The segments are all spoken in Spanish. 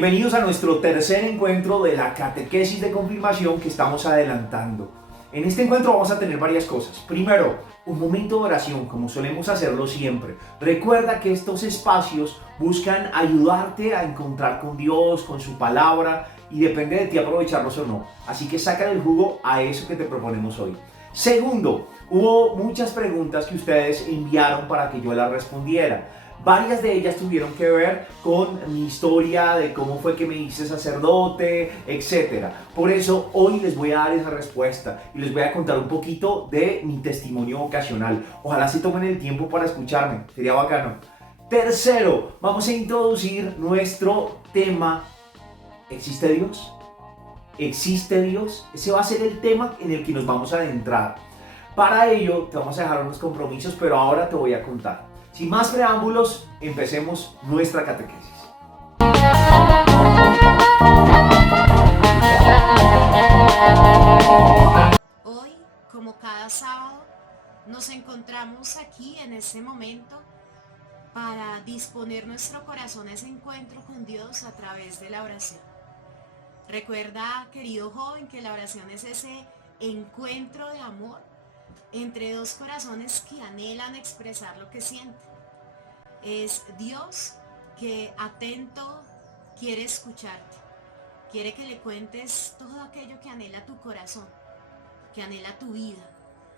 Bienvenidos a nuestro tercer encuentro de la catequesis de confirmación que estamos adelantando. En este encuentro vamos a tener varias cosas. Primero, un momento de oración, como solemos hacerlo siempre. Recuerda que estos espacios buscan ayudarte a encontrar con Dios, con su palabra, y depende de ti aprovecharlos o no. Así que saca el jugo a eso que te proponemos hoy. Segundo, hubo muchas preguntas que ustedes enviaron para que yo las respondiera. Varias de ellas tuvieron que ver con mi historia de cómo fue que me hice sacerdote, etc. Por eso hoy les voy a dar esa respuesta y les voy a contar un poquito de mi testimonio vocacional. Ojalá se tomen el tiempo para escucharme, sería bacano. Tercero, vamos a introducir nuestro tema. ¿Existe Dios? ¿Existe Dios? Ese va a ser el tema en el que nos vamos a adentrar. Para ello te vamos a dejar unos compromisos, pero ahora te voy a contar. Sin más preámbulos, empecemos nuestra catequesis. Hoy, como cada sábado, nos encontramos aquí en este momento para disponer nuestro corazón a ese encuentro con Dios a través de la oración. Recuerda, querido joven, que la oración es ese encuentro de amor entre dos corazones que anhelan expresar lo que sienten. Es Dios que atento quiere escucharte, quiere que le cuentes todo aquello que anhela tu corazón, que anhela tu vida,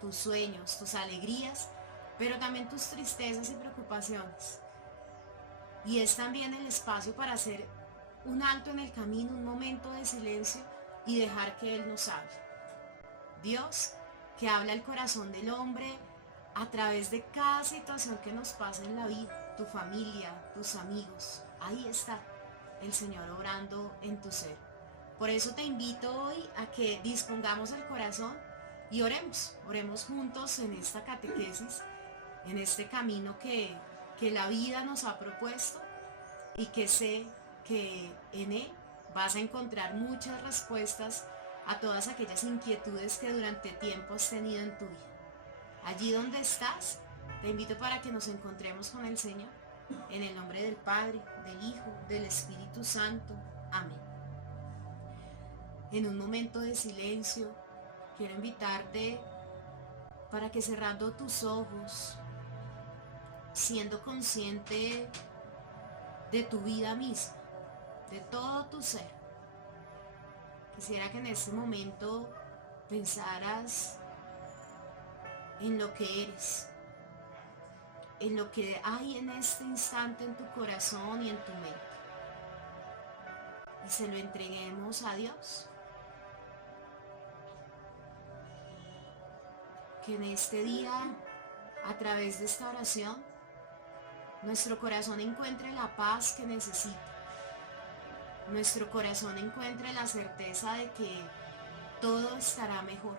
tus sueños, tus alegrías, pero también tus tristezas y preocupaciones. Y es también el espacio para hacer un alto en el camino, un momento de silencio y dejar que Él nos hable. Dios que habla el corazón del hombre a través de cada situación que nos pasa en la vida, tu familia, tus amigos. Ahí está el Señor obrando en tu ser. Por eso te invito hoy a que dispongamos el corazón y oremos juntos en esta catequesis, en este camino que la vida nos ha propuesto y que sé que en él vas a encontrar muchas respuestas a todas aquellas inquietudes que durante tiempo has tenido en tu vida. Allí donde estás, te invito para que nos encontremos con el Señor, en el nombre del Padre, del Hijo, del Espíritu Santo. Amén. En un momento de silencio, quiero invitarte para que cerrando tus ojos, siendo consciente de tu vida misma, de todo tu ser, quisiera que en este momento pensaras en lo que eres, en lo que hay en este instante en tu corazón y en tu mente, y se lo entreguemos a Dios. Que en este día, a través de esta oración, nuestro corazón encuentre la paz que necesita. Nuestro corazón encuentre la certeza de que todo estará mejor.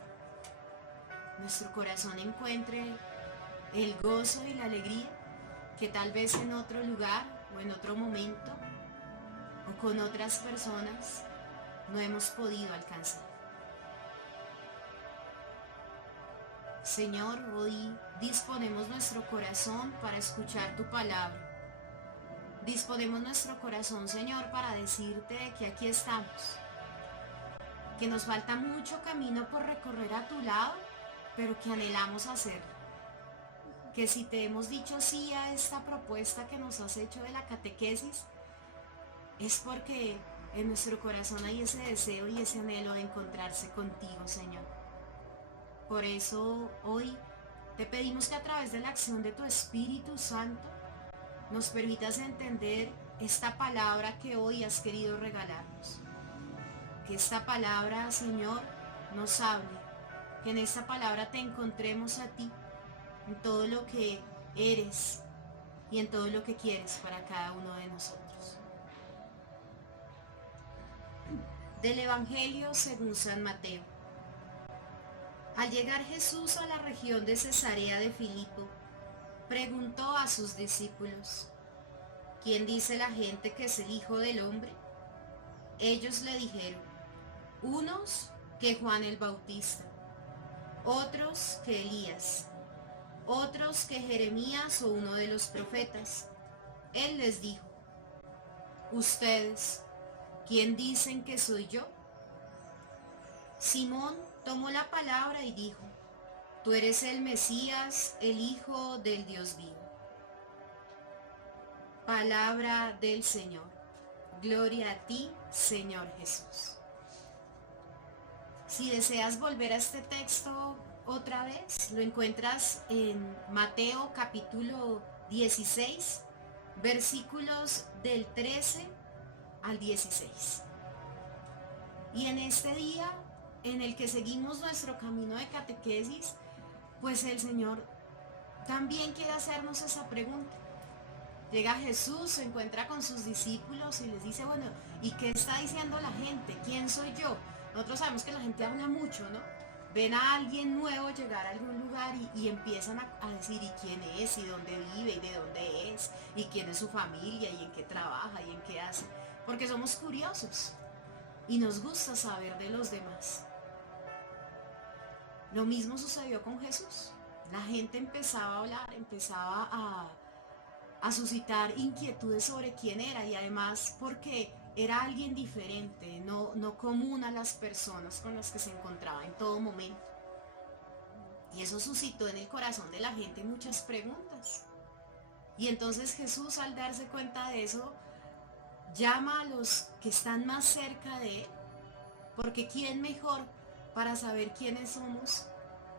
Nuestro corazón encuentre el gozo y la alegría que tal vez en otro lugar o en otro momento o con otras personas no hemos podido alcanzar. Señor, hoy disponemos nuestro corazón para escuchar tu palabra. Disponemos nuestro corazón, Señor, para decirte que aquí estamos, que nos falta mucho camino por recorrer a tu lado, pero que anhelamos hacerlo. Que si te hemos dicho sí a esta propuesta que nos has hecho de la catequesis, es porque en nuestro corazón hay ese deseo y ese anhelo de encontrarse contigo, Señor. Por eso hoy te pedimos que a través de la acción de tu Espíritu Santo nos permitas entender esta palabra que hoy has querido regalarnos. Que esta palabra, Señor, nos hable. Que en esta palabra te encontremos a ti, en todo lo que eres y en todo lo que quieres para cada uno de nosotros. Del Evangelio según San Mateo. Al llegar Jesús a la región de Cesarea de Filipo, preguntó a sus discípulos: ¿quién dice la gente que es el Hijo del Hombre? Ellos le dijeron: unos que Juan el Bautista, otros que Elías, otros que Jeremías o uno de los profetas. Él les dijo: ustedes, ¿quién dicen que soy yo? Simón tomó la palabra y dijo, tú eres el Mesías, el Hijo del Dios vivo. Palabra del Señor. Gloria a ti, Señor Jesús. Si deseas volver a este texto otra vez, lo encuentras en Mateo capítulo 16, versículos del 13 al 16. Y en este día en el que seguimos nuestro camino de catequesis, pues el Señor también quiere hacernos esa pregunta. Llega Jesús, se encuentra con sus discípulos y les dice, bueno, ¿y qué está diciendo la gente? ¿Quién soy yo? Nosotros sabemos que la gente habla mucho, ¿no? Ven a alguien nuevo llegar a algún lugar y empiezan a decir, ¿y quién es? ¿Y dónde vive? ¿Y de dónde es? ¿Y quién es su familia? ¿Y en qué trabaja? ¿Y en qué hace? Porque somos curiosos y nos gusta saber de los demás. Lo mismo sucedió con Jesús. La gente empezaba a hablar, empezaba a suscitar inquietudes sobre quién era y además porque era alguien diferente, no común a las personas con las que se encontraba en todo momento. Y eso suscitó en el corazón de la gente muchas preguntas. Y entonces Jesús, al darse cuenta de eso, llama a los que están más cerca de él, porque ¿quién mejor para saber quiénes somos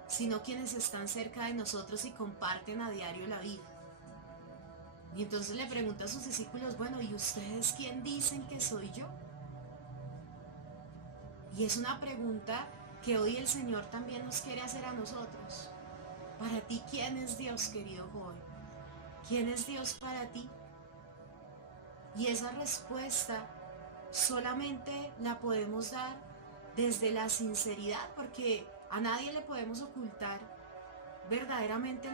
sino quienes están cerca de nosotros y comparten a diario la vida? Y entonces le pregunta a sus discípulos, bueno, ¿y ustedes quién dicen que soy yo? Y es una pregunta que hoy el Señor también nos quiere hacer a nosotros. Para ti, ¿quién es Dios, querido joven? ¿Quién es Dios para ti? Y esa respuesta solamente la podemos dar desde la sinceridad, porque a nadie le podemos ocultar verdaderamente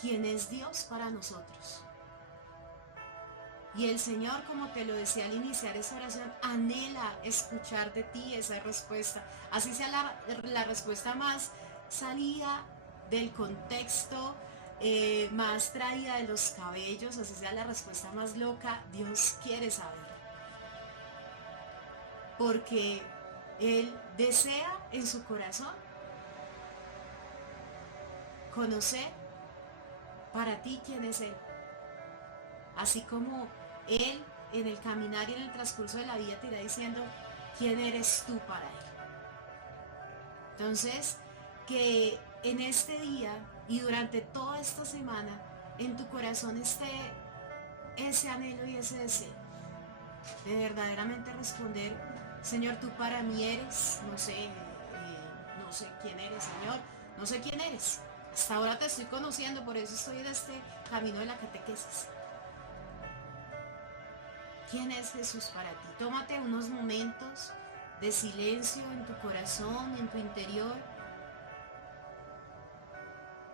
quién es Dios para nosotros. Y el Señor, como te lo decía al iniciar esta oración, anhela escuchar de ti esa respuesta. Así sea la respuesta más salida del contexto, más traída de los cabellos, así sea la respuesta más loca, Dios quiere saber. Porque Él desea en su corazón conocer para ti quién es Él. Así como Él en el caminar y en el transcurso de la vida te irá diciendo quién eres tú para Él. Entonces, que en este día y durante toda esta semana en tu corazón esté ese anhelo y ese deseo de verdaderamente responder, Señor, tú para mí eres, no sé quién eres, Señor, no sé quién eres. Hasta ahora te estoy conociendo, por eso estoy en este camino de la catequesis. ¿Quién es Jesús para ti? Tómate unos momentos de silencio en tu corazón, en tu interior.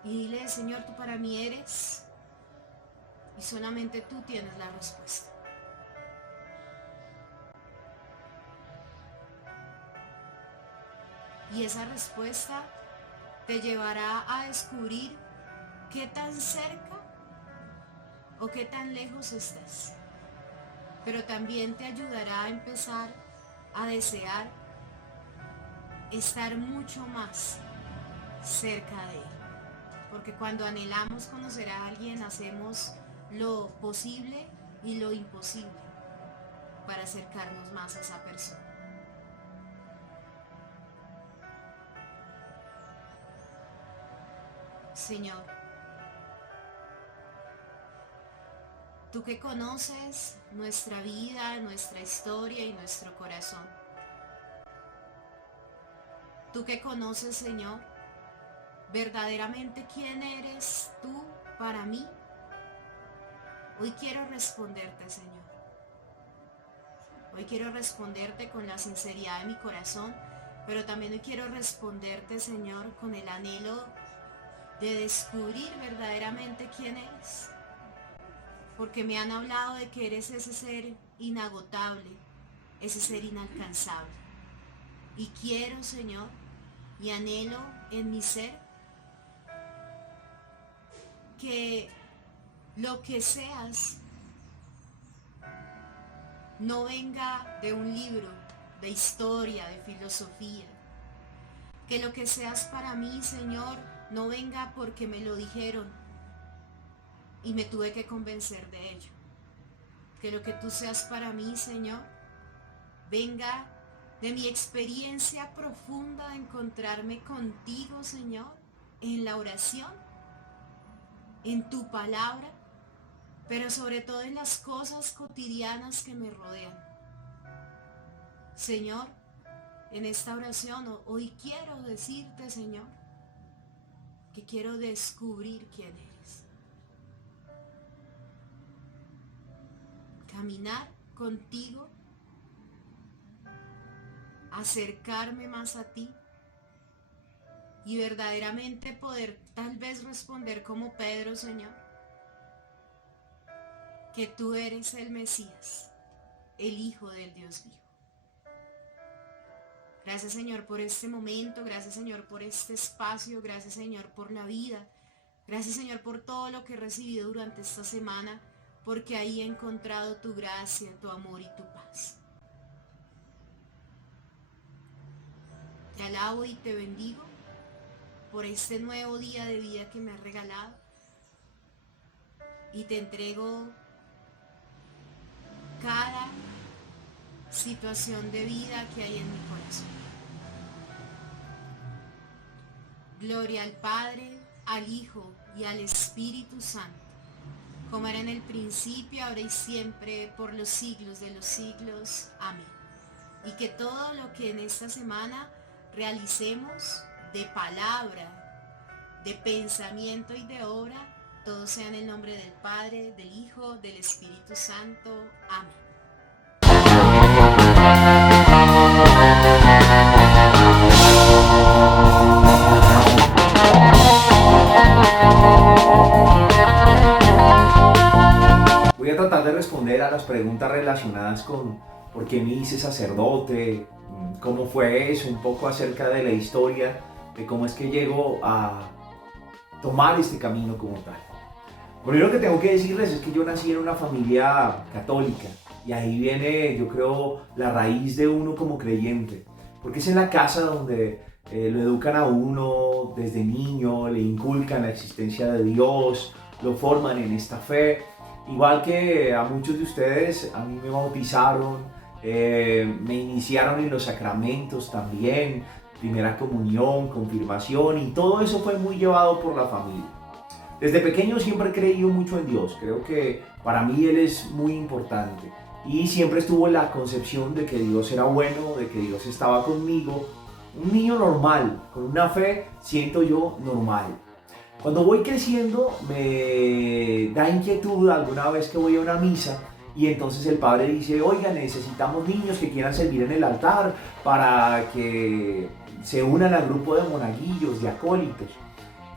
Y dile, Señor, tú para mí eres. Y solamente tú tienes la respuesta. Y esa respuesta te llevará a descubrir qué tan cerca o qué tan lejos estás. Pero también te ayudará a empezar a desear estar mucho más cerca de Él. Porque cuando anhelamos conocer a alguien, hacemos lo posible y lo imposible para acercarnos más a esa persona. Señor, tú que conoces nuestra vida, nuestra historia y nuestro corazón. Tú que conoces, Señor, verdaderamente quién eres tú para mí. Hoy quiero responderte, Señor. Hoy quiero responderte con la sinceridad de mi corazón, pero también hoy quiero responderte, Señor, con el anhelo de descubrir verdaderamente quién eres. Porque me han hablado de que eres ese ser inagotable, ese ser inalcanzable. Y quiero, Señor, y anhelo en mi ser que lo que seas no venga de un libro, de historia, de filosofía. Que lo que seas para mí, Señor, no venga porque me lo dijeron y me tuve que convencer de ello. Que lo que tú seas para mí, Señor, venga de mi experiencia profunda de encontrarme contigo, Señor, en la oración, en tu palabra, pero sobre todo en las cosas cotidianas que me rodean. Señor, en esta oración hoy quiero decirte, Señor, que quiero descubrir quién eres. Caminar contigo, acercarme más a ti y verdaderamente poder tal vez responder como Pedro, Señor, que tú eres el Mesías, el Hijo del Dios vivo. Gracias, Señor, por este momento, gracias, Señor, por este espacio, gracias, Señor, por la vida, gracias, Señor, por todo lo que he recibido durante esta semana, porque ahí he encontrado tu gracia, tu amor y tu paz. Te alabo y te bendigo por este nuevo día de vida que me has regalado y te entrego cada situación de vida que hay en mi corazón. Gloria al Padre, al Hijo y al Espíritu Santo, como era en el principio, ahora y siempre, por los siglos de los siglos. Amén. Y que todo lo que en esta semana realicemos de palabra, de pensamiento y de obra, todo sea en el nombre del Padre, del Hijo, del Espíritu Santo. Amén. Voy a tratar de responder a las preguntas relacionadas con por qué me hice sacerdote, cómo fue eso, un poco acerca de la historia, de cómo es que llego a tomar este camino como tal. Lo primero que tengo que decirles es que yo nací en una familia católica y ahí viene, yo creo, la raíz de uno como creyente, porque es en la casa donde lo educan a uno desde niño, le inculcan la existencia de Dios, lo forman en esta fe. Igual que a muchos de ustedes, a mí me bautizaron, me iniciaron en los sacramentos también, primera comunión, confirmación, y todo eso fue muy llevado por la familia. Desde pequeño siempre he creído mucho en Dios, creo que para mí Él es muy importante y siempre estuvo la concepción de que Dios era bueno, de que Dios estaba conmigo, un niño normal, con una fe, siento yo, normal. Cuando voy creciendo me da inquietud alguna vez que voy a una misa y entonces el padre dice, oiga, necesitamos niños que quieran servir en el altar para que se unan al grupo de monaguillos, de acólitos.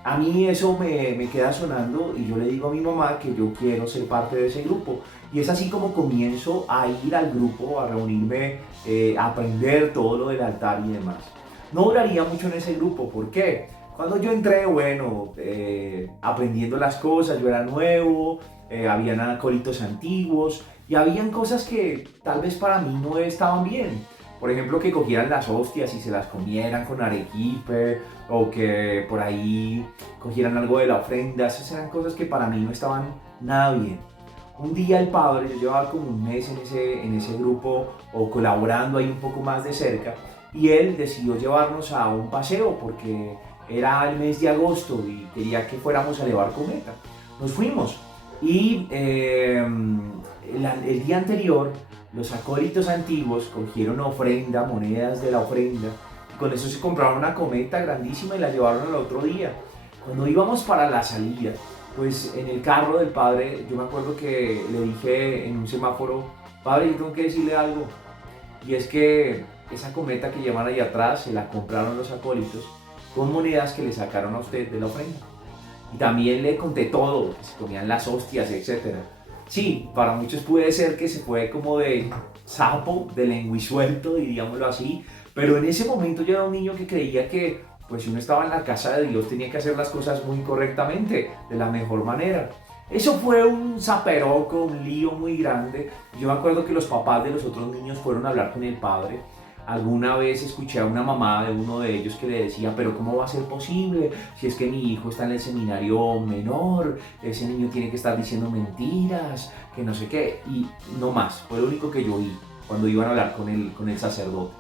A mí eso me queda sonando y yo le digo a mi mamá que yo quiero ser parte de ese grupo. Y es así como comienzo a ir al grupo, a reunirme, a aprender todo lo del altar y demás. No duraría mucho en ese grupo, ¿por qué? Cuando yo entré, bueno, aprendiendo las cosas, yo era nuevo, habían acólitos antiguos y habían cosas que tal vez para mí no estaban bien. Por ejemplo, que cogieran las hostias y se las comieran con arequipe, o que por ahí cogieran algo de la ofrenda. Esas eran cosas que para mí no estaban nada bien. Un día el padre, yo llevaba como un mes en ese grupo o colaborando ahí un poco más de cerca, y él decidió llevarnos a un paseo porque era el mes de agosto y quería que fuéramos a elevar cometa. Nos fuimos y el día anterior los acólitos antiguos cogieron ofrenda, monedas de la ofrenda, y con eso se compraron una cometa grandísima y la llevaron al otro día. Cuando íbamos para la salida, pues en el carro del padre, yo me acuerdo que le dije en un semáforo, padre, yo tengo que decirle algo, y es que esa cometa que llevan ahí atrás se la compraron los acólitos con monedas que le sacaron a usted de la ofrenda. Y también le conté todo, que se comían las hostias, etc. Sí, para muchos puede ser que se fue como de sapo, de lenguisuelto, diríamoslo así, pero en ese momento yo era un niño que creía que pues si uno estaba en la casa de Dios tenía que hacer las cosas muy correctamente, de la mejor manera. Eso fue un zaperoco, un lío muy grande. Yo me acuerdo que los papás de los otros niños fueron a hablar con el padre. Alguna vez escuché a una mamá de uno de ellos que le decía, pero ¿cómo va a ser posible? Si es que mi hijo está en el seminario menor, ese niño tiene que estar diciendo mentiras, que no sé qué. Y no más, fue lo único que yo oí cuando iban a hablar con el sacerdote.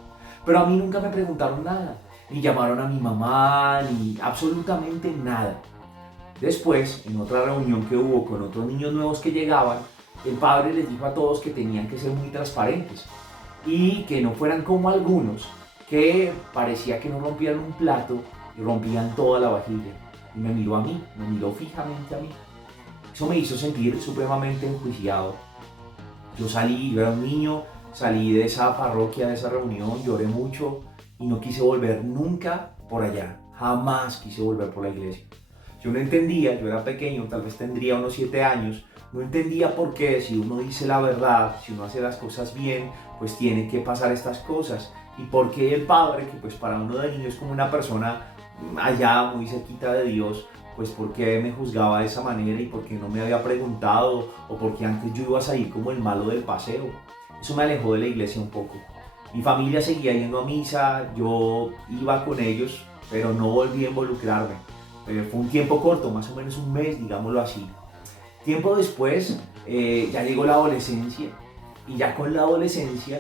Pero a mí nunca me preguntaron nada, ni llamaron a mi mamá, ni absolutamente nada. Después, en otra reunión que hubo con otros niños nuevos que llegaban, el padre les dijo a todos que tenían que ser muy transparentes y que no fueran como algunos que parecía que no rompían un plato y rompían toda la vajilla. Y me miró a mí, me miró fijamente a mí. Eso me hizo sentir supremamente enjuiciado. Yo era un niño, salí de esa parroquia, de esa reunión, lloré mucho y no quise volver nunca por allá. Jamás quise volver por la iglesia. Yo no entendía, yo era pequeño, tal vez tendría unos 7 años, no entendía por qué si uno dice la verdad, si uno hace las cosas bien, pues tiene que pasar estas cosas. Y por qué el padre, que pues para uno de niño es como una persona allá muy cerquita de Dios, pues por qué me juzgaba de esa manera y por qué no me había preguntado o por qué antes yo iba a salir como el malo del paseo. Eso me alejó de la iglesia un poco. Mi familia seguía yendo a misa, yo iba con ellos, pero no volví a involucrarme. Fue un tiempo corto, más o menos un mes, digámoslo así. Tiempo después ya llegó la adolescencia y ya con la adolescencia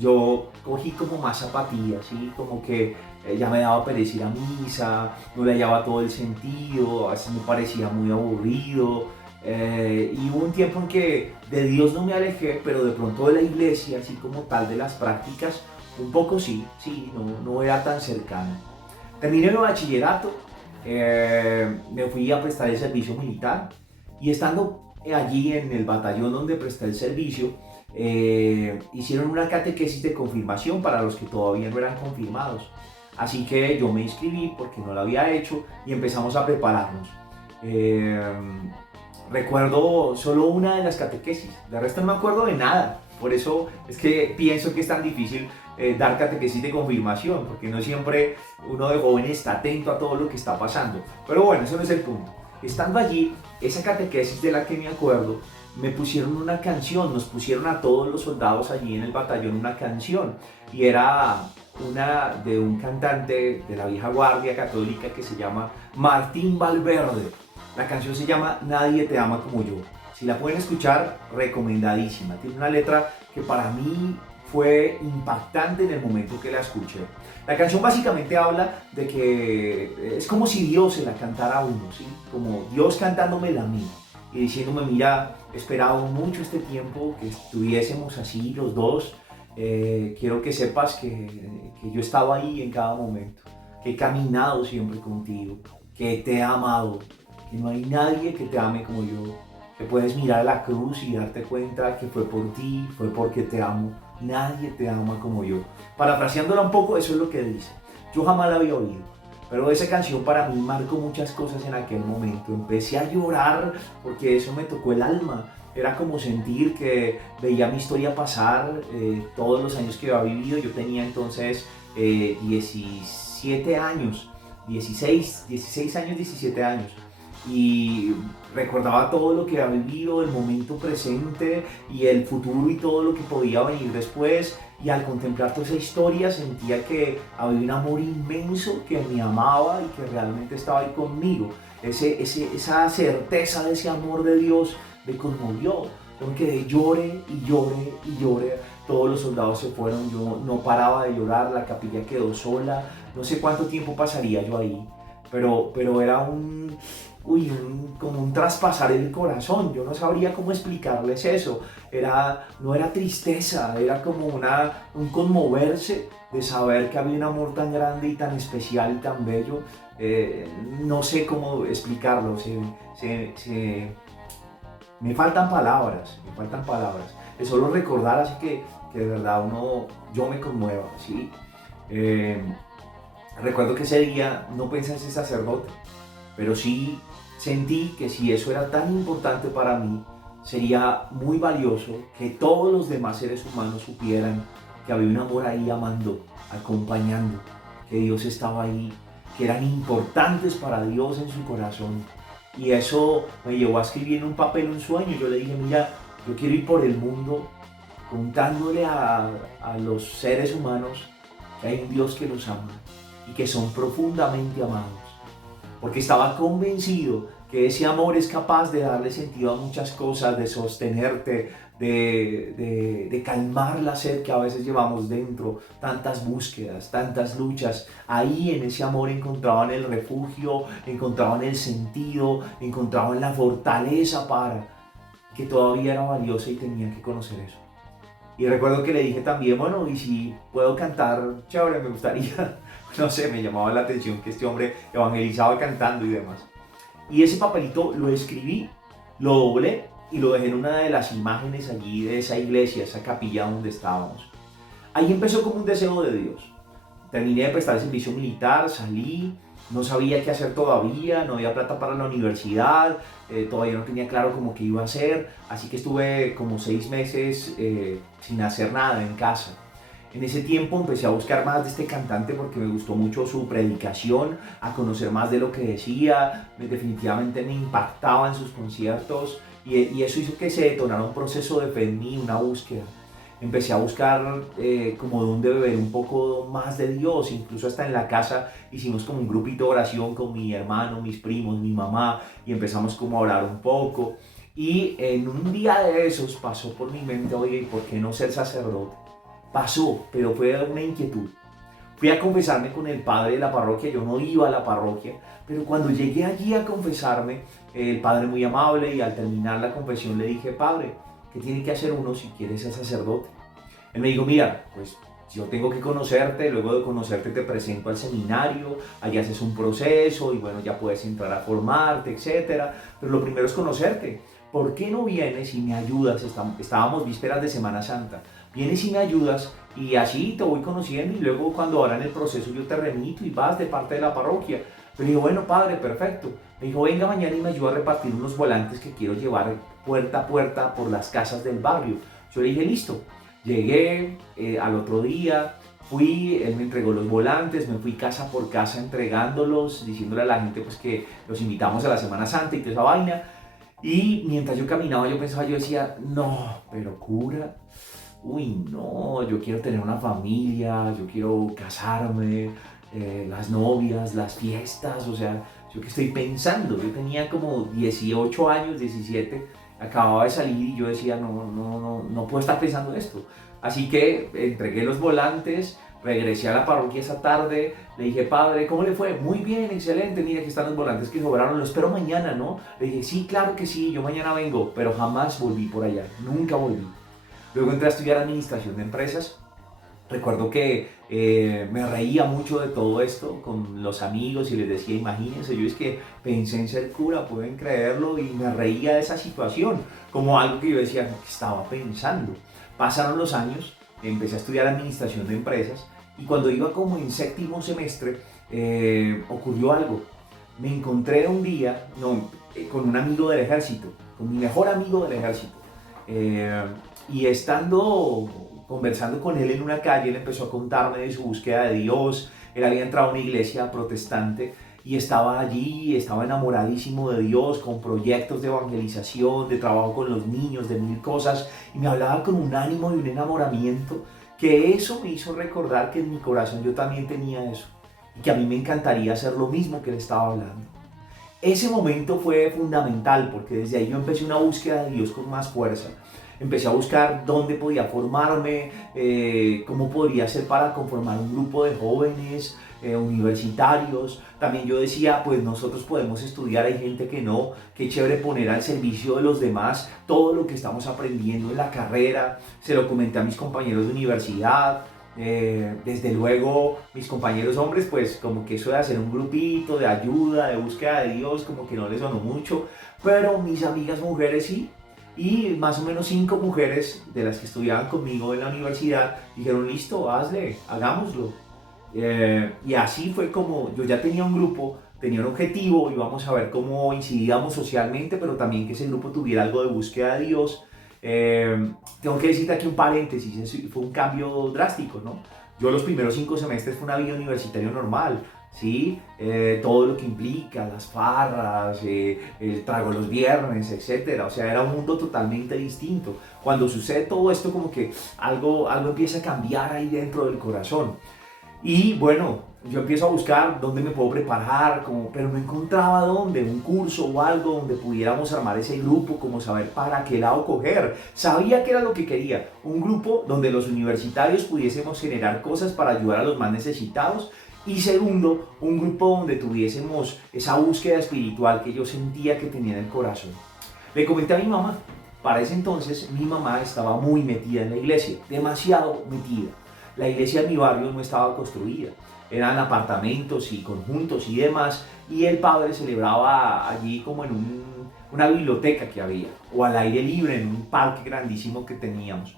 yo cogí como más apatía, ¿sí? Como que ya me daba pereza ir a misa, no le hallaba todo el sentido, a veces me parecía muy aburrido. Y hubo un tiempo en que de Dios no me alejé, pero de pronto de la iglesia, así como tal de las prácticas, un poco sí, no era tan cercano. Terminé el bachillerato, me fui a prestar el servicio militar y estando allí en el batallón donde presté el servicio, hicieron una catequesis de confirmación para los que todavía no eran confirmados. Así que yo me inscribí porque no lo había hecho y empezamos a prepararnos. Recuerdo solo una de las catequesis, de resto no me acuerdo de nada. Por eso es que pienso que es tan difícil dar catequesis de confirmación, porque no siempre uno de joven está atento a todo lo que está pasando. Pero bueno, eso no es el punto. Estando allí, esa catequesis de la que me acuerdo, me pusieron una canción, nos pusieron a todos los soldados allí en el batallón una canción, y era una de un cantante de la vieja guardia católica que se llama Martín Valverde. La canción se llama Nadie te ama como yo. Si la pueden escuchar, recomendadísima. Tiene una letra que para mí fue impactante en el momento que la escuché. La canción básicamente habla de que es como si Dios se la cantara a uno, ¿sí? Como Dios cantándomela a mí y diciéndome, mira, he esperado mucho este tiempo que estuviésemos así los dos. Quiero que sepas que yo he estado ahí en cada momento, que he caminado siempre contigo, que te he amado, que no hay nadie que te ame como yo, que puedes mirar la cruz y darte cuenta que fue por ti, fue porque te amo. Nadie te ama como yo. Parafraseándola un poco, eso es lo que dice. Yo jamás la había oído, pero esa canción para mí marcó muchas cosas en aquel momento. Empecé a llorar porque eso me tocó el alma. Era como sentir que veía mi historia pasar, todos los años que había vivido. Yo tenía entonces 17 años, 16 años, 17 años. Y recordaba todo lo que había vivido, el momento presente y el futuro y todo lo que podía venir después. Y al contemplar toda esa historia sentía que había un amor inmenso que me amaba y que realmente estaba ahí conmigo. Esa certeza de ese amor de Dios me conmovió. Porque lloré y lloré y lloré. Todos los soldados se fueron, yo no paraba de llorar, la capilla quedó sola. No sé cuánto tiempo pasaría yo ahí, pero era como un traspasar el corazón. Yo no sabría cómo explicarles eso. No era tristeza, era como un conmoverse de saber que había un amor tan grande y tan especial y tan bello. No sé cómo explicarlo. Me faltan palabras, me faltan palabras. De solo recordar así que de verdad yo me conmuevo, ¿sí? Recuerdo que ese día no pensé en ser sacerdote, pero sí sentí que si eso era tan importante para mí, sería muy valioso que todos los demás seres humanos supieran que había un amor ahí amando, acompañando, que Dios estaba ahí, que eran importantes para Dios en su corazón. Y eso me llevó a escribir en un papel un sueño. Yo le dije, mira, yo quiero ir por el mundo contándole a los seres humanos que hay un Dios que los ama y que son profundamente amados. Porque estaba convencido que ese amor es capaz de darle sentido a muchas cosas, de sostenerte, de calmar la sed que a veces llevamos dentro, tantas búsquedas, tantas luchas. Ahí en ese amor encontraban el refugio, encontraban el sentido, encontraban la fortaleza para que todavía era valiosa y tenía que conocer eso. Y recuerdo que le dije también, bueno, y si puedo cantar, chévere, me gustaría. No sé, me llamaba la atención que este hombre evangelizaba cantando y demás. Y ese papelito lo escribí, lo doblé y lo dejé en una de las imágenes allí de esa iglesia, esa capilla donde estábamos. Ahí empezó como un deseo de Dios. Terminé de prestar el servicio militar, salí, no sabía qué hacer todavía, no había plata para la universidad, todavía no tenía claro cómo qué iba a hacer, así que estuve como 6 meses sin hacer nada en casa. En ese tiempo empecé a buscar más de este cantante porque me gustó mucho su predicación, a conocer más de lo que decía, definitivamente me impactaba en sus conciertos y eso hizo que se detonara un proceso de fe en mí, una búsqueda. Empecé a buscar como dónde beber un poco más de Dios, incluso hasta en la casa hicimos como un grupito de oración con mi hermano, mis primos, mi mamá y empezamos como a orar un poco. Y en un día de esos pasó por mi mente, oye, ¿y por qué no ser sacerdote? Pasó, pero fue una inquietud. Fui a confesarme con el padre de la parroquia, yo no iba a la parroquia, pero cuando llegué allí a confesarme, el padre muy amable y al terminar la confesión le dije, padre, ¿qué tiene que hacer uno si quiere ser sacerdote? Él me dijo, mira, pues yo tengo que conocerte, luego de conocerte te presento al seminario, allá haces un proceso y bueno, ya puedes entrar a formarte, etcétera, pero lo primero es conocerte. ¿Por qué no vienes y me ayudas? Estábamos vísperas de Semana Santa. Vienes y me ayudas y así te voy conociendo y luego cuando hagan el proceso yo te remito y vas de parte de la parroquia. Pero digo, bueno, padre, perfecto. Me dijo, venga mañana y me ayuda a repartir unos volantes que quiero llevar puerta a puerta por las casas del barrio. Yo le dije, listo. Llegué al otro día, fui, él me entregó los volantes, me fui casa por casa entregándolos, diciéndole a la gente pues que los invitamos a la Semana Santa y toda esa vaina. Y mientras yo caminaba, yo pensaba, yo decía, no, pero cura, uy, no, yo quiero tener una familia, yo quiero casarme, las novias, las fiestas, o sea, yo qué estoy pensando, yo tenía como 18 años, 17, acababa de salir y yo decía, no puedo estar pensando esto. Así que entregué los volantes, regresé a la parroquia esa tarde, le dije, padre, ¿cómo le fue? Muy bien, excelente, mira que están los volantes que sobraron, lo espero mañana, ¿no? Le dije, sí, claro que sí, yo mañana vengo, pero jamás volví por allá, nunca volví. Luego entré a estudiar administración de empresas. Recuerdo que me reía mucho de todo esto con los amigos y les decía, imagínense, yo es que pensé en ser cura, pueden creerlo, y me reía de esa situación, como algo que yo decía, ¿qué estaba pensando? Pasaron los años, empecé a estudiar administración de empresas y cuando iba como en séptimo semestre ocurrió algo. Me encontré un día con un amigo del ejército, con mi mejor amigo del ejército. Y estando conversando con él en una calle, él empezó a contarme de su búsqueda de Dios. Él había entrado a una iglesia protestante y estaba allí, estaba enamoradísimo de Dios, con proyectos de evangelización, de trabajo con los niños, de mil cosas, y me hablaba con un ánimo y un enamoramiento, que eso me hizo recordar que en mi corazón yo también tenía eso, y que a mí me encantaría hacer lo mismo que él estaba hablando. Ese momento fue fundamental porque desde ahí yo empecé una búsqueda de Dios con más fuerza. Empecé a buscar dónde podía formarme, cómo podría hacer para conformar un grupo de jóvenes universitarios. También yo decía, pues nosotros podemos estudiar, hay gente que no, qué chévere poner al servicio de los demás todo lo que estamos aprendiendo en la carrera. Se lo comenté a mis compañeros de universidad. Desde luego mis compañeros hombres, pues como que eso de hacer un grupito de ayuda, de búsqueda de Dios, como que no les sonó mucho, pero mis amigas mujeres sí. Y más o menos 5 mujeres de las que estudiaban conmigo en la universidad dijeron, listo, hazle, hagámoslo. Y así fue como yo ya tenía un grupo, tenía un objetivo, íbamos a ver cómo incidíamos socialmente, pero también que ese grupo tuviera algo de búsqueda de Dios. Tengo que decirte aquí un paréntesis, fue un cambio drástico, ¿no? Yo los primeros 5 semestres fue una vida universitaria normal, ¿sí? Todo lo que implica, las farras, el trago los viernes, etcétera. O sea, era un mundo totalmente distinto. Cuando sucede todo esto, como que algo empieza a cambiar ahí dentro del corazón. Y bueno, yo empiezo a buscar dónde me puedo preparar, pero no encontraba dónde, un curso o algo donde pudiéramos armar ese grupo, como saber para qué lado coger. Sabía que era lo que quería, un grupo donde los universitarios pudiésemos generar cosas para ayudar a los más necesitados. Y segundo, un grupo donde tuviésemos esa búsqueda espiritual que yo sentía que tenía en el corazón. Le comenté a mi mamá. Para ese entonces mi mamá estaba muy metida en la iglesia, demasiado metida. La iglesia de mi barrio no estaba construida, eran apartamentos y conjuntos y demás, y el padre celebraba allí como en una biblioteca que había, o al aire libre en un parque grandísimo que teníamos.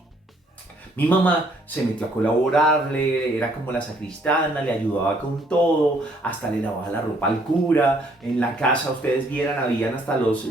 Mi mamá se metió a colaborarle, era como la sacristana, le ayudaba con todo, hasta le lavaba la ropa al cura. En la casa, ustedes vieran, habían hasta los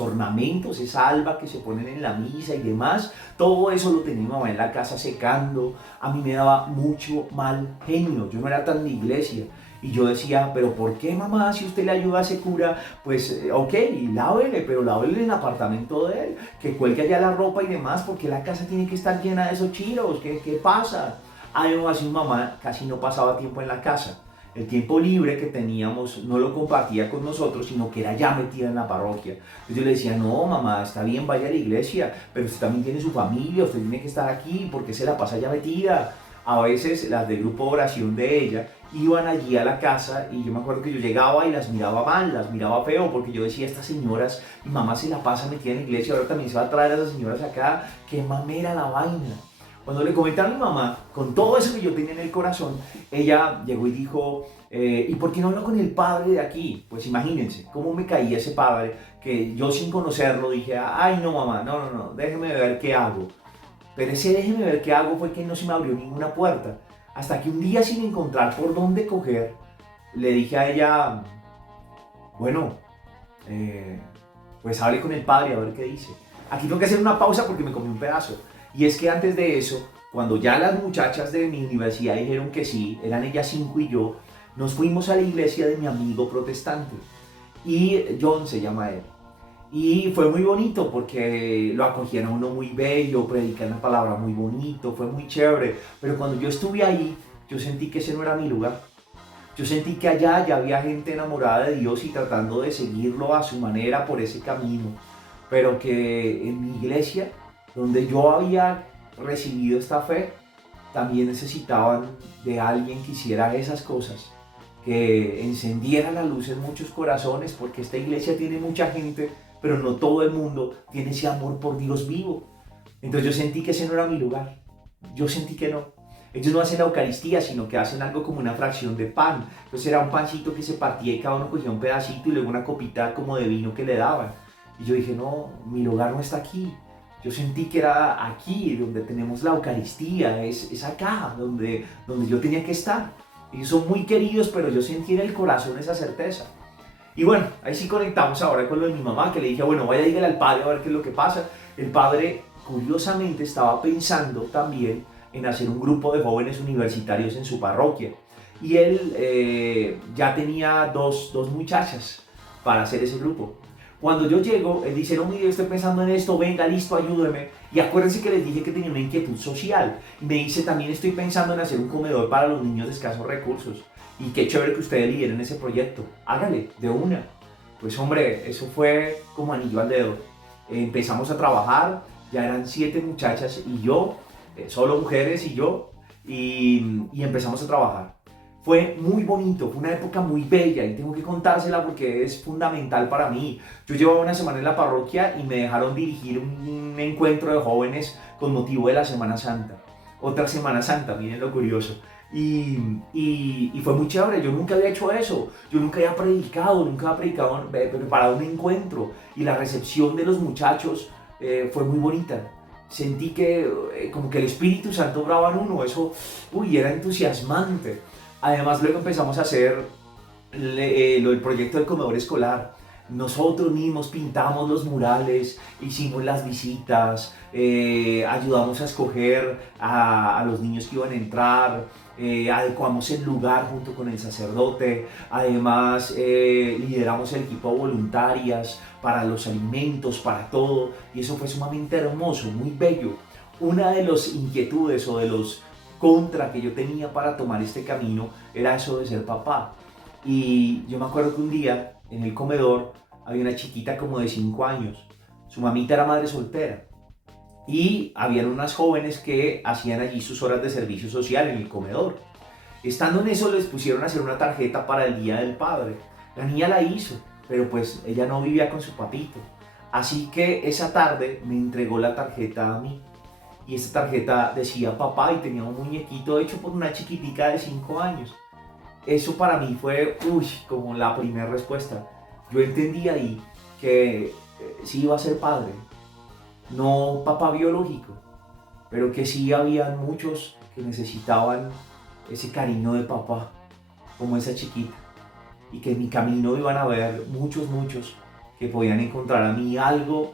ornamentos, esa alba que se ponen en la misa y demás. Todo eso lo tenía mi mamá en la casa secando. A mí me daba mucho mal genio, yo no era tan de iglesia. Y yo decía, pero ¿por qué, mamá? Si usted le ayuda a ese cura, pues ok, lávele, pero lávele en el apartamento de él, que cuelgue allá la ropa y demás, porque la casa tiene que estar llena de esos chiros. ¿Qué pasa? Además, mi mamá casi no pasaba tiempo en la casa. El tiempo libre que teníamos no lo compartía con nosotros, sino que era ya metida en la parroquia. Entonces yo le decía, no, mamá, está bien, vaya a la iglesia, pero usted también tiene su familia, usted tiene que estar aquí, porque se la pasa ya metida. A veces las del grupo de oración de ella iban allí a la casa y yo me acuerdo que yo llegaba y las miraba mal, las miraba feo, porque yo decía, estas señoras, mi mamá se la pasa metida en la iglesia, ahora también se va a traer a esas señoras acá, qué mamera la vaina. Cuando le comenté a mi mamá, con todo eso que yo tenía en el corazón, ella llegó y dijo, ¿y por qué no hablo con el padre de aquí? Pues imagínense, cómo me caía ese padre, que yo sin conocerlo dije, ay no mamá, no, déjeme ver qué hago. Pero ese déjeme ver qué hago fue que no se me abrió ninguna puerta. Hasta que un día, sin encontrar por dónde coger, le dije a ella, bueno, pues hable con el padre a ver qué dice. Aquí tengo que hacer una pausa porque me comí un pedazo. Y es que antes de eso, cuando ya las muchachas de mi universidad dijeron que sí, eran ellas 5 y yo, nos fuimos a la iglesia de mi amigo protestante. Y John se llama él. Y fue muy bonito porque lo acogían a uno muy bello, predican la palabra muy bonito, fue muy chévere. Pero cuando yo estuve ahí, yo sentí que ese no era mi lugar. Yo sentí que allá ya había gente enamorada de Dios y tratando de seguirlo a su manera por ese camino. Pero que en mi iglesia, donde yo había recibido esta fe, también necesitaban de alguien que hiciera esas cosas, que encendiera la luz en muchos corazones, porque esta iglesia tiene mucha gente, pero no todo el mundo tiene ese amor por Dios vivo. Entonces yo sentí que ese no era mi lugar, yo sentí que no. Ellos no hacen la Eucaristía, sino que hacen algo como una fracción de pan. Entonces era un pancito que se partía y cada uno cogía un pedacito y luego una copita como de vino que le daban. Y yo dije, no, mi lugar no está aquí. Yo sentí que era aquí, donde tenemos la Eucaristía, es acá, donde yo tenía que estar. Ellos son muy queridos, pero yo sentí en el corazón esa certeza. Y bueno, ahí sí conectamos ahora con lo de mi mamá, que le dije, bueno, vaya a dígale al padre a ver qué es lo que pasa. El padre, curiosamente, estaba pensando también en hacer un grupo de jóvenes universitarios en su parroquia. Y él ya tenía dos muchachas para hacer ese grupo. Cuando yo llego, él dice, no, mire, estoy pensando en esto, venga, listo, ayúdeme. Y acuérdense que les dije que tenía una inquietud social. Y me dice, también estoy pensando en hacer un comedor para los niños de escasos recursos. Y qué chévere que ustedes lideren ese proyecto. Hágale, de una. Pues hombre, eso fue como anillo al dedo. Empezamos a trabajar, ya eran 7 muchachas y yo, solo mujeres y yo, y empezamos a trabajar. Fue muy bonito, fue una época muy bella y tengo que contársela porque es fundamental para mí. Yo llevaba una semana en la parroquia y me dejaron dirigir un encuentro de jóvenes con motivo de la Semana Santa. Otra Semana Santa, miren lo curioso. Y fue muy chévere, yo nunca había hecho eso, yo nunca había predicado, preparado un encuentro. Y la recepción de los muchachos fue muy bonita. Sentí que como que el Espíritu Santo obraba en uno, eso, era entusiasmante. Además luego empezamos a hacer lo del proyecto del comedor escolar. nosotros mismos pintamos los murales, hicimos las visitas, ayudamos a escoger a los niños que iban a entrar, adecuamos el lugar junto con el sacerdote, además lideramos el equipo de voluntarias para los alimentos, para todo, y eso fue sumamente hermoso, muy bello. Una de las inquietudes o de los contra que yo tenía para tomar este camino era eso de ser papá. Y yo me acuerdo que un día en el comedor había una chiquita como de 5 años. Su mamita era madre soltera. Y habían unas jóvenes que hacían allí sus horas de servicio social en el comedor. Estando en eso les pusieron a hacer una tarjeta para el Día del Padre. La niña la hizo, pero pues ella no vivía con su papito. Así que esa tarde me entregó la tarjeta a mí. Y esa tarjeta decía papá y tenía un muñequito hecho por una chiquitica de 5 años. Eso para mí fue, como la primera respuesta. Yo entendí ahí que sí iba a ser padre, no papá biológico, pero que sí habían muchos que necesitaban ese cariño de papá, como esa chiquita, y que en mi camino iban a haber muchos que podían encontrar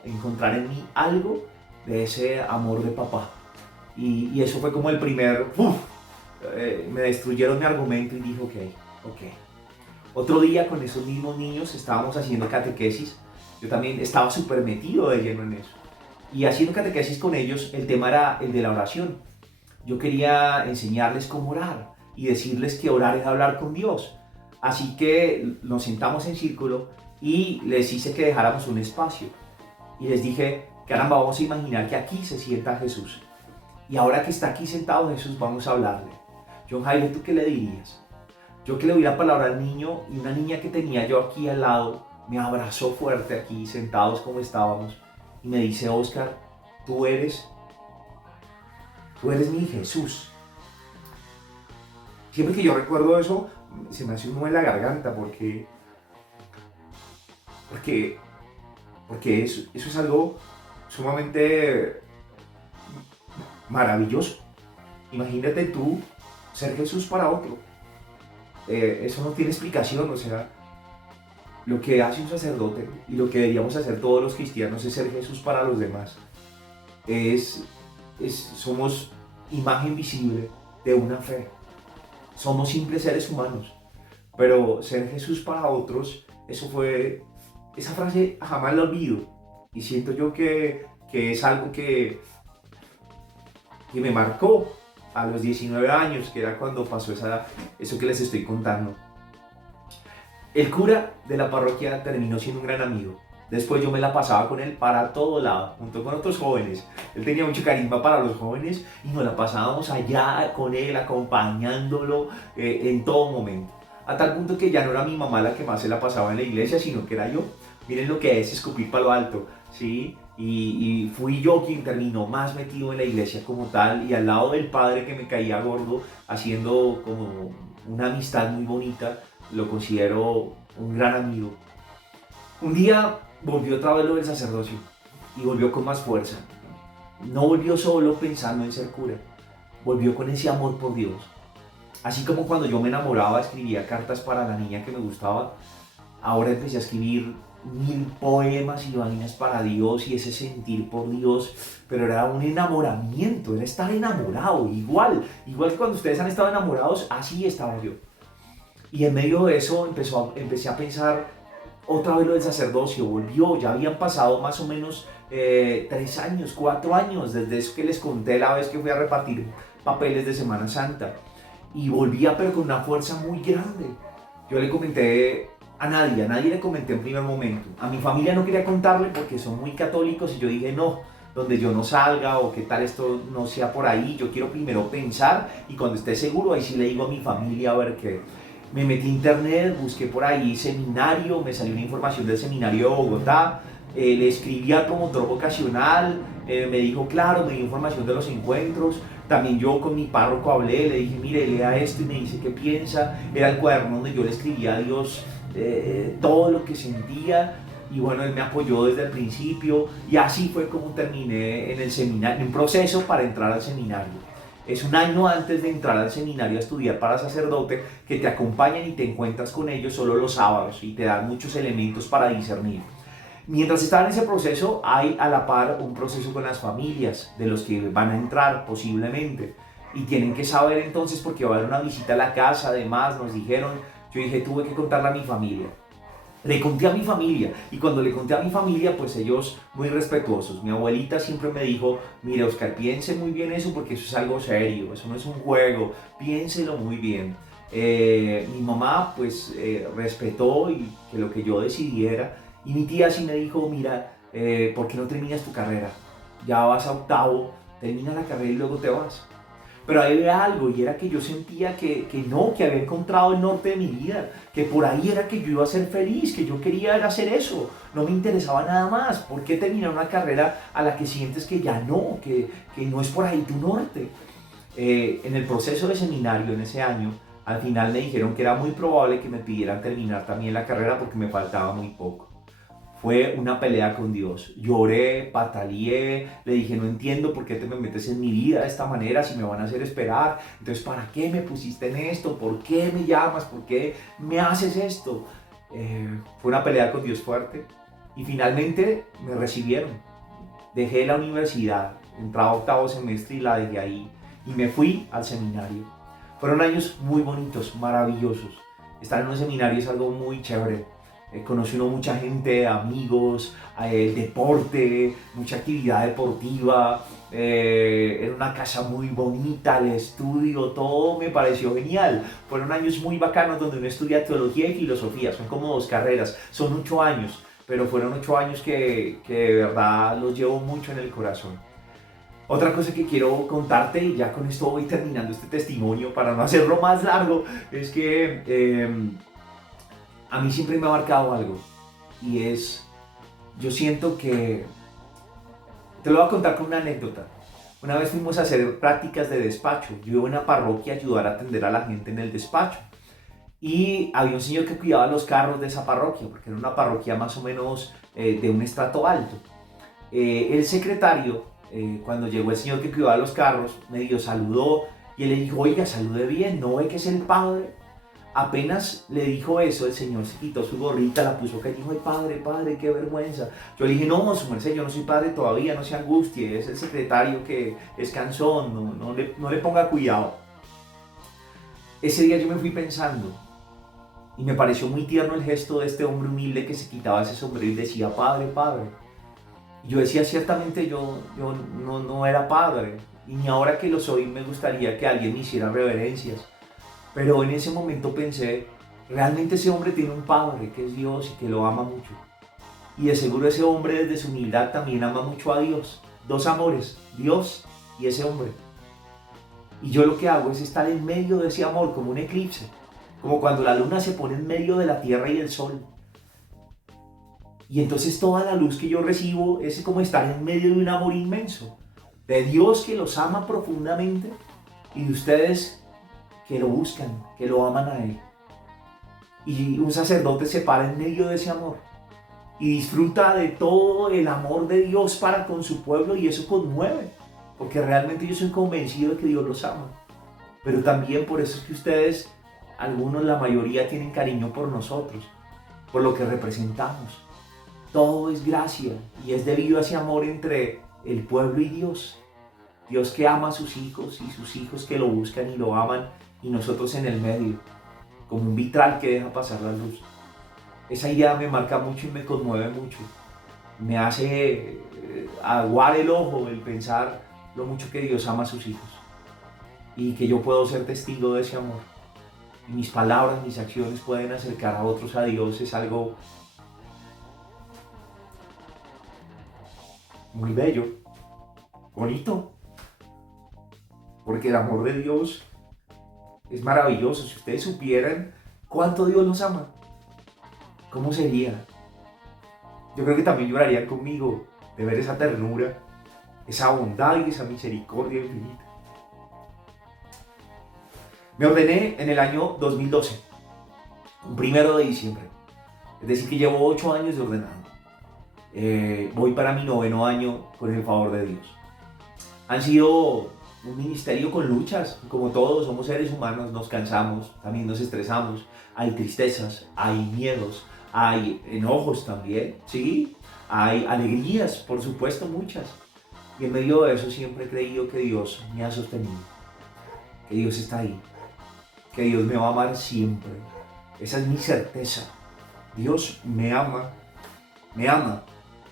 encontrar en mí algo de ese amor de papá. Y eso fue como el primer, me destruyeron mi argumento y dije, ok. Otro día con esos mismos niños estábamos haciendo catequesis, yo también estaba súper metido de lleno en eso. Y haciendo catequesis con ellos, el tema era el de la oración. Yo quería enseñarles cómo orar y decirles que orar es hablar con Dios. Así que nos sentamos en círculo y les hice que dejáramos un espacio. Y les dije, caramba, vamos a imaginar que aquí se sienta Jesús. Y ahora que está aquí sentado Jesús, vamos a hablarle. John Jairo, ¿tú qué le dirías? Yo que le doy la palabra al niño y una niña que tenía yo aquí al lado me abrazó fuerte aquí, sentados como estábamos. Y me dice, Oscar, tú eres mi Jesús. Siempre que yo recuerdo eso, se me hace un nudo en la garganta porque eso es algo sumamente maravilloso. Imagínate tú ser Jesús para otro. Eso no tiene explicación, o sea, lo que hace un sacerdote y lo que deberíamos hacer todos los cristianos es ser Jesús para los demás. Somos imagen visible de una fe. Somos simples seres humanos, pero ser Jesús para otros, esa frase jamás la olvido y siento yo que es algo que me marcó a los 19 años, que era cuando pasó eso que les estoy contando. El cura de la parroquia terminó siendo un gran amigo. Después yo me la pasaba con él para todo lado, junto con otros jóvenes. Él tenía mucho carisma para los jóvenes y nos la pasábamos allá con él, acompañándolo en todo momento. A tal punto que ya no era mi mamá la que más se la pasaba en la iglesia, sino que era yo. Miren lo que es escupir para lo alto, ¿sí? Y fui yo quien terminó más metido en la iglesia como tal y al lado del padre que me caía gordo, haciendo como una amistad muy bonita, lo considero un gran amigo. Un día volvió otra vez lo del sacerdocio y volvió con más fuerza. No volvió solo pensando en ser cura, volvió con ese amor por Dios. Así como cuando yo me enamoraba, escribía cartas para la niña que me gustaba, ahora empecé a escribir 1000 poemas y vainas para Dios y ese sentir por Dios, pero era un enamoramiento, era estar enamorado, igual que cuando ustedes han estado enamorados, así estaba yo. Y en medio de eso empecé a pensar otra vez lo del sacerdocio, volvió, ya habían pasado más o menos 3 años, 4 años, desde eso que les conté la vez que fui a repartir papeles de Semana Santa, y volvía pero con una fuerza muy grande. Yo le comenté a nadie le comenté en primer momento. A mi familia no quería contarle porque son muy católicos y yo dije no, donde yo no salga o qué tal esto no sea por ahí, yo quiero primero pensar y cuando esté seguro ahí sí le digo a mi familia a ver qué. Me metí a internet, busqué por ahí seminario, me salió una información del seminario de Bogotá, le escribí al promotor vocacional, me dijo claro, me dio información de los encuentros. También yo con mi párroco hablé, le dije mire, lea esto y me dice qué piensa. Era el cuaderno donde yo le escribía a Dios todo lo que sentía y bueno, él me apoyó desde el principio y así fue como terminé en el seminario, en un proceso para entrar al seminario. Es un año antes de entrar al seminario a estudiar para sacerdote que te acompañan y te encuentras con ellos solo los sábados y te dan muchos elementos para discernir. Mientras estaba en ese proceso, hay a la par un proceso con las familias de los que van a entrar posiblemente. Y tienen que saber entonces, porque va a haber una visita a la casa, además nos dijeron, yo dije, tuve que contarle a mi familia. Le conté a mi familia y cuando le conté a mi familia, pues ellos muy respetuosos. Mi abuelita siempre me dijo, mire Oscar, piense muy bien eso porque eso es algo serio, eso no es un juego, piénselo muy bien. Mi mamá pues respetó y que lo que yo decidiera y mi tía sí me dijo, mira, ¿por qué no terminas tu carrera? Ya vas a octavo, termina la carrera y luego te vas. Pero ahí había algo y era que yo sentía que no, que había encontrado el norte de mi vida, que por ahí era que yo iba a ser feliz, que yo quería era hacer eso, no me interesaba nada más. ¿Por qué terminar una carrera a la que sientes que ya no, que no es por ahí tu norte? En el proceso de seminario en ese año, al final me dijeron que era muy probable que me pidieran terminar también la carrera porque me faltaba muy poco. Fue una pelea con Dios. Lloré, pataleé, le dije, no entiendo por qué te me metes en mi vida de esta manera si me van a hacer esperar. Entonces, ¿para qué me pusiste en esto? ¿Por qué me llamas? ¿Por qué me haces esto? Fue una pelea con Dios fuerte y finalmente me recibieron. Dejé la universidad, entraba a octavo semestre y la dejé ahí y me fui al seminario. Fueron años muy bonitos, maravillosos. Estar en un seminario es algo muy chévere. Conocí uno mucha gente, amigos, deporte, mucha actividad deportiva, era una casa muy bonita, el estudio, todo me pareció genial. Fueron años muy bacanos donde uno estudia teología y filosofía, son como 2 carreras, son 8 años, pero fueron 8 años que de verdad los llevo mucho en el corazón. Otra cosa que quiero contarte, y ya con esto voy terminando este testimonio para no hacerlo más largo, es que a mí siempre me ha marcado algo y es, yo siento que, te lo voy a contar con una anécdota. Una vez fuimos a hacer prácticas de despacho, yo iba a una parroquia a ayudar a atender a la gente en el despacho y había un señor que cuidaba los carros de esa parroquia, porque era una parroquia más o menos de un estrato alto. El secretario, cuando llegó el señor que cuidaba los carros, medio saludó y él le dijo, oiga, salude bien, ¿no ve que es el padre? Apenas le dijo eso, el señor se quitó su gorrita, la puso acá y dijo, ay padre, padre, qué vergüenza. Yo le dije, no, su merced, yo no soy padre todavía, no se angustie, es el secretario que es cansón, no le ponga cuidado. Ese día yo me fui pensando y me pareció muy tierno el gesto de este hombre humilde que se quitaba ese sombrero y decía, padre, padre. Y yo decía, ciertamente yo no era padre y ni ahora que lo soy me gustaría que alguien me hiciera reverencias. Pero en ese momento pensé, realmente ese hombre tiene un padre que es Dios y que lo ama mucho. Y de seguro ese hombre desde su humildad también ama mucho a Dios. Dos amores, Dios y ese hombre. Y yo lo que hago es estar en medio de ese amor como un eclipse. Como cuando la luna se pone en medio de la tierra y el sol. Y entonces toda la luz que yo recibo es como estar en medio de un amor inmenso. De Dios que los ama profundamente y de ustedes que lo buscan, que lo aman a Él. Y un sacerdote se para en medio de ese amor y disfruta de todo el amor de Dios para con su pueblo y eso conmueve, porque realmente yo soy convencido de que Dios los ama. Pero también por eso es que ustedes, algunos, la mayoría, tienen cariño por nosotros, por lo que representamos. Todo es gracia y es debido a ese amor entre el pueblo y Dios. Dios que ama a sus hijos y sus hijos que lo buscan y lo aman y nosotros en el medio, como un vitral que deja pasar la luz. Esa idea me marca mucho y me conmueve mucho. Me hace aguar el ojo el pensar lo mucho que Dios ama a sus hijos y que yo puedo ser testigo de ese amor. Y mis palabras, mis acciones pueden acercar a otros a Dios. Es algo muy bello, bonito, porque el amor de Dios es maravilloso. Si ustedes supieran cuánto Dios los ama, ¿cómo sería? Yo creo que también llorarían conmigo de ver esa ternura, esa bondad y esa misericordia infinita. Me ordené en el año 2012, un 1 de diciembre, es decir que llevo 8 años de ordenado. Voy para mi 9.º año con el favor de Dios. Han sido un ministerio con luchas. Como todos somos seres humanos, nos cansamos, también nos estresamos. Hay tristezas, hay miedos, hay enojos también, ¿sí? Hay alegrías, por supuesto, muchas. Y en medio de eso siempre he creído que Dios me ha sostenido, que Dios está ahí, que Dios me va a amar siempre. Esa es mi certeza. Dios me ama,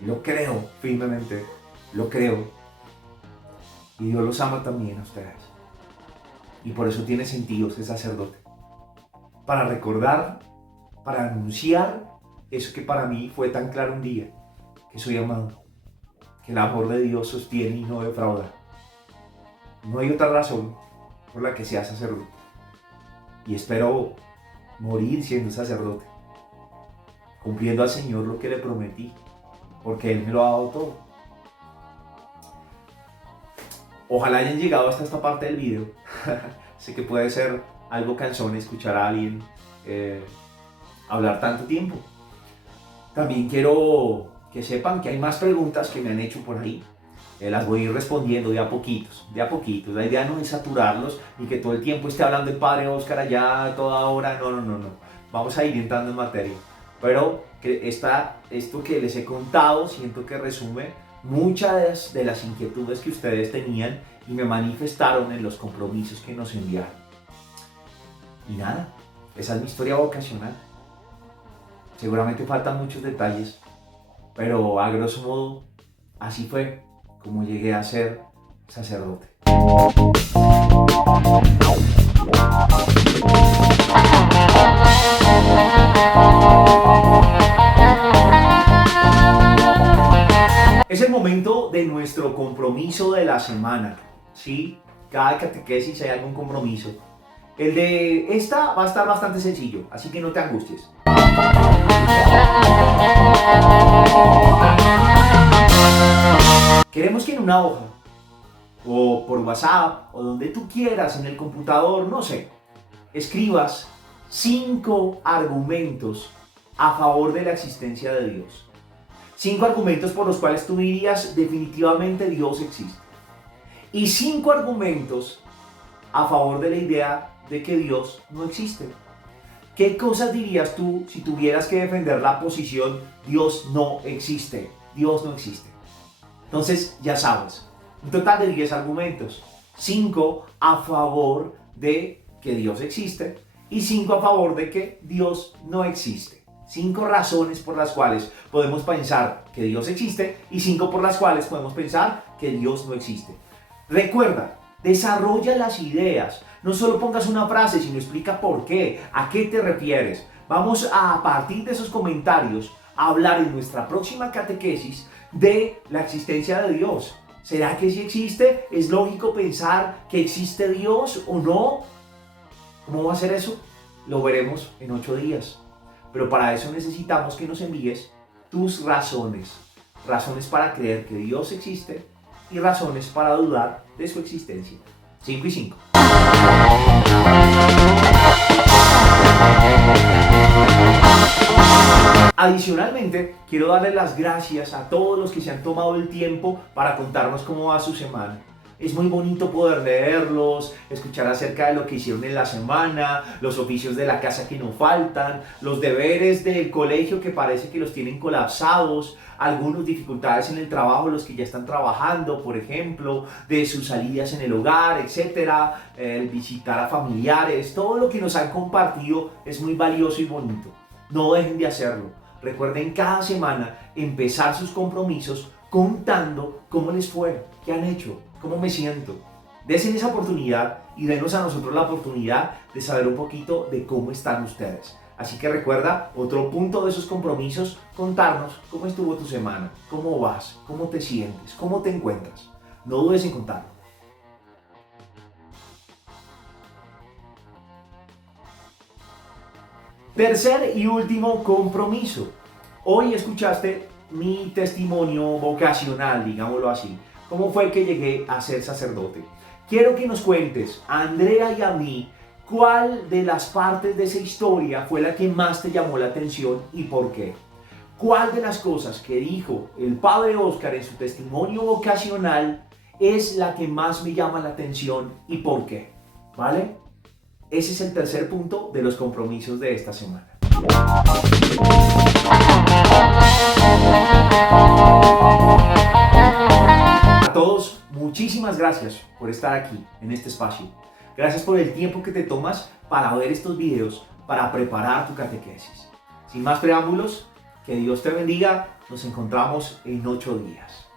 lo creo firmemente, lo creo. Y Dios los ama también a ustedes. Y por eso tiene sentido ser sacerdote. Para recordar, para anunciar eso que para mí fue tan claro un día, que soy amado, que el amor de Dios sostiene y no defrauda. No hay otra razón por la que sea sacerdote. Y espero morir siendo sacerdote, cumpliendo al Señor lo que le prometí, porque Él me lo ha dado todo. Ojalá hayan llegado hasta esta parte del video. Sé que puede ser algo cansón escuchar a alguien hablar tanto tiempo. También quiero que sepan que hay más preguntas que me han hecho por ahí. Las voy a ir respondiendo de a poquitos, de a poquitos. La idea no es saturarlos ni que todo el tiempo esté hablando el padre Oscar allá a toda hora. No. Vamos a ir entrando en materia. Pero que esto que les he contado siento que resume muchas de las inquietudes que ustedes tenían y me manifestaron en los compromisos que nos enviaron. Y nada, esa es mi historia vocacional. Seguramente faltan muchos detalles, pero a grosso modo así fue como llegué a ser sacerdote. Es el momento de nuestro compromiso de la semana, ¿sí? Cada catequesis hay algún compromiso. El de esta va a estar bastante sencillo, así que no te angusties. Queremos que en una hoja, o por WhatsApp, o donde tú quieras, en el computador, no sé, escribas 5 argumentos a favor de la existencia de Dios. 5 argumentos por los cuales tú dirías definitivamente Dios existe. Y 5 argumentos a favor de la idea de que Dios no existe. ¿Qué cosas dirías tú si tuvieras que defender la posición Dios no existe? Dios no existe. Entonces ya sabes, un total de 10 argumentos. 5 a favor de que Dios existe y 5 a favor de que Dios no existe. 5 razones por las cuales podemos pensar que Dios existe y 5 por las cuales podemos pensar que Dios no existe. Recuerda, desarrolla las ideas. No solo pongas una frase, sino explica por qué, a qué te refieres. Vamos a partir de esos comentarios a hablar en nuestra próxima catequesis de la existencia de Dios. ¿Será que sí existe? ¿Es lógico pensar que existe Dios o no? ¿Cómo va a ser eso? Lo veremos en 8 días. Pero para eso necesitamos que nos envíes tus razones. Razones para creer que Dios existe y razones para dudar de su existencia. 5 y 5. Adicionalmente, quiero darle las gracias a todos los que se han tomado el tiempo para contarnos cómo va su semana. Es muy bonito poder leerlos, escuchar acerca de lo que hicieron en la semana, los oficios de la casa que no faltan, los deberes del colegio que parece que los tienen colapsados, algunas dificultades en el trabajo, los que ya están trabajando, por ejemplo, de sus salidas en el hogar, etcétera, el visitar a familiares, todo lo que nos han compartido es muy valioso y bonito. No dejen de hacerlo. Recuerden cada semana empezar sus compromisos contando cómo les fue, qué han hecho, cómo me siento. Desen esa oportunidad y denos a nosotros la oportunidad de saber un poquito de cómo están ustedes. Así que recuerda, otro punto de esos compromisos, contarnos cómo estuvo tu semana, cómo vas, cómo te sientes, cómo te encuentras. No dudes en contarlo. Tercer y último compromiso. Hoy escuchaste mi testimonio vocacional, digámoslo así. ¿Cómo fue que llegué a ser sacerdote? Quiero que nos cuentes, a Andrea y a mí, cuál de las partes de esa historia fue la que más te llamó la atención y por qué. ¿Cuál de las cosas que dijo el padre Oscar en su testimonio vocacional es la que más me llama la atención y por qué, ¿vale? Ese es el tercer punto de los compromisos de esta semana. A todos, muchísimas gracias por estar aquí en este espacio. Gracias por el tiempo que te tomas para ver estos videos, para preparar tu catequesis. Sin más preámbulos, que Dios te bendiga. Nos encontramos en 8 días.